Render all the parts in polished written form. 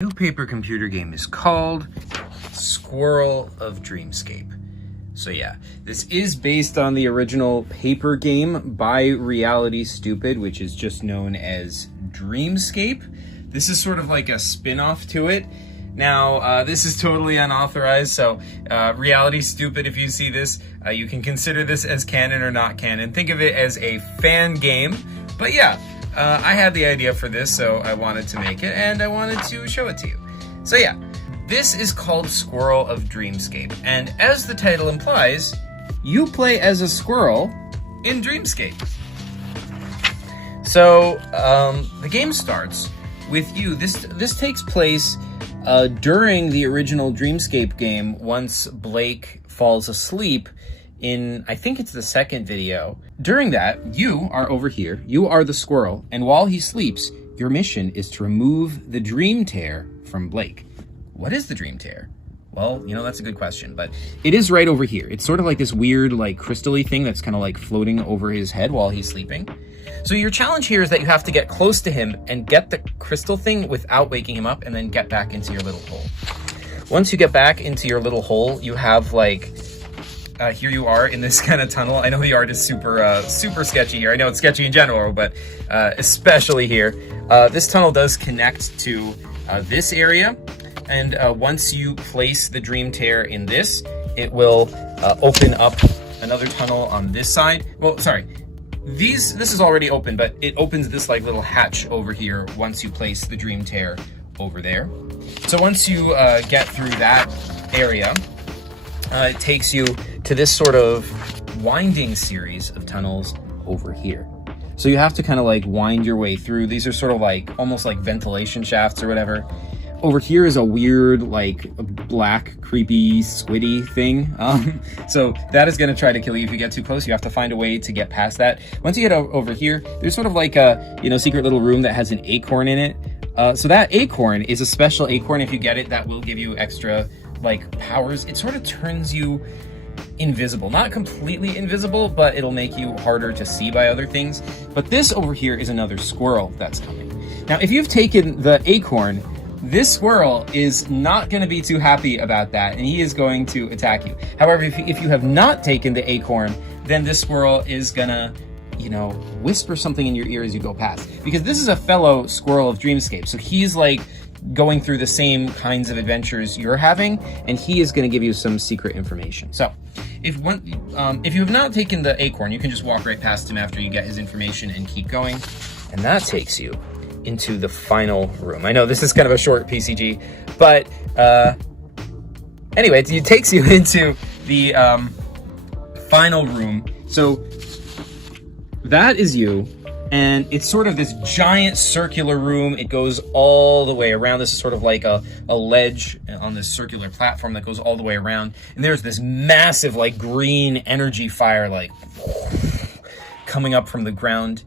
New paper computer game is called Squirrel of Dreamscape. So yeah, this is based on the original paper game by Reality Stupid, which is just known as Dreamscape. This is sort of like a spin-off to it. Now, this is totally unauthorized, so Reality Stupid, if you see this, you can consider this as canon or not canon. Think of it as a fan game, but yeah. I had the idea for this, so I wanted to make it, and I wanted to show it to you. So yeah, this is called Squirrel of Dreamscape, and as the title implies, you play as a squirrel in Dreamscape. So, the game starts with you. This takes place during the original Dreamscape game, once Blake falls asleep in, I think it's the second video. During that, you are over here, you are the squirrel, and while he sleeps, your mission is to remove the dream tear from Blake. What is the dream tear? Well, you know, that's a good question, but it is right over here. It's sort of like this weird, like, crystal-y thing that's kind of like floating over his head while he's sleeping. So your challenge here is that you have to get close to him and get the crystal thing without waking him up, and then get back into your little hole. Once you get back into your little hole, you have, like, here you are in this kind of tunnel. I know the art is super sketchy here. I know it's sketchy in general, but especially here. This tunnel does connect to this area, and once you place the dream tear in this, it will open up another tunnel on this side. Well, sorry, this is already open, but it opens this like little hatch over here once you place the dream tear over there. So once you get through that area, it takes you to this sort of winding series of tunnels over here. So you have to kind of like wind your way through. These are sort of like almost like ventilation shafts or whatever. Over here is a weird like black creepy squiddy thing. So that is going to try to kill you if you get too close. You have to find a way to get past that. Once you get over here, there's sort of like a, you know, secret little room that has an acorn in it. So that acorn is a special acorn. If you get it, that will give you extra like powers. It sort of turns you invisible, not completely invisible, but it'll make you harder to see by other things. But this over here is another squirrel that's coming. Now, if you've taken the acorn, this squirrel is not going to be too happy about that, and he is going to attack you. However, if you have not taken the acorn, then this squirrel is gonna, you know, whisper something in your ear as you go past, because this is a fellow Squirrel of Dreamscape, so he's like going through the same kinds of adventures you're having, and he is going to give you some secret information. So if you have not taken the acorn, you can just walk right past him after you get his information and keep going, and that takes you into the final room. I know this is kind of a short PCG, but anyway, it takes you into the final room. So that is you. And it's sort of this giant circular room. It goes all the way around. This is sort of like a ledge on this circular platform that goes all the way around. And there's this massive like green energy fire like coming up from the ground.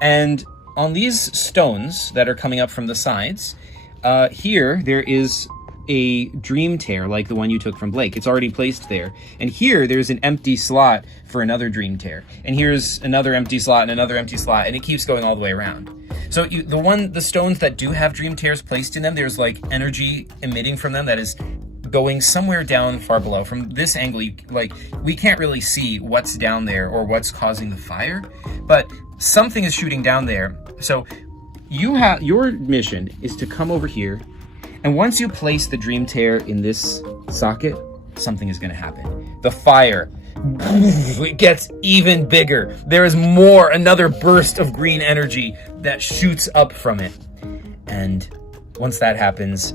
And on these stones that are coming up from the sides, here there is a dream tear like the one you took from Blake. It's already placed there. And here there's an empty slot for another dream tear. And here's another empty slot and another empty slot, and it keeps going all the way around. So the stones that do have dream tears placed in them, there's like energy emitting from them that is going somewhere down far below. From this angle, we can't really see what's down there or what's causing the fire, but something is shooting down there. So your mission is to come over here, and once you place the dream tear in this socket, something is going to happen. The fire, it gets even bigger. There is another burst of green energy that shoots up from it. And once that happens,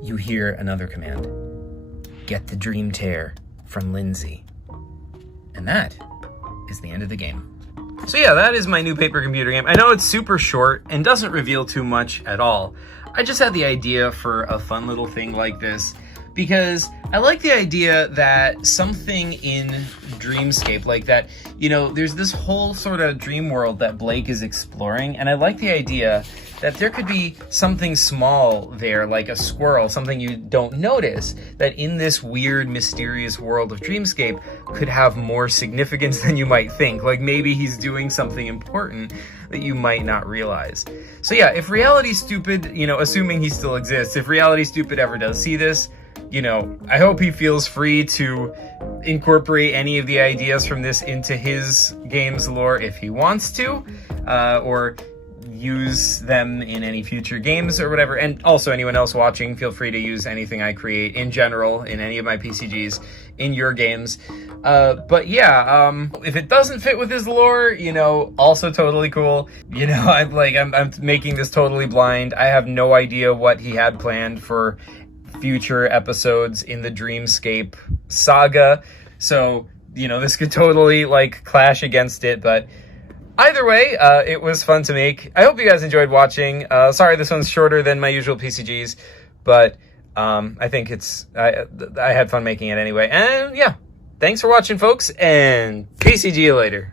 you hear another command. Get the dream tear from Lindsay. And that is the end of the game. So yeah, that is my new paper computer game. I know it's super short and doesn't reveal too much at all. I just had the idea for a fun little thing like this. because I like the idea that something in Dreamscape, like that, you know, there's this whole sort of dream world that Blake is exploring, and I like the idea that there could be something small there, like a squirrel, something you don't notice, that in this weird, mysterious world of Dreamscape could have more significance than you might think. Like maybe he's doing something important that you might not realize. So yeah, if Reality Stupid, you know, assuming he still exists, if Reality Stupid ever does see this, you know, I hope he feels free to incorporate any of the ideas from this into his game's lore if he wants to, or use them in any future games or whatever. And also anyone else watching, feel free to use anything I create in general in any of my PCGs in your games. But yeah, if it doesn't fit with his lore, you know, also totally cool. You know, I'm making this totally blind. I have no idea what he had planned for future episodes in the Dreamscape saga. So, you know, this could totally like clash against it, but either way, it was fun to make. I hope you guys enjoyed watching. Sorry this one's shorter than my usual PCGs, but I think I had fun making it anyway. And yeah, thanks for watching, folks, and PCG you later.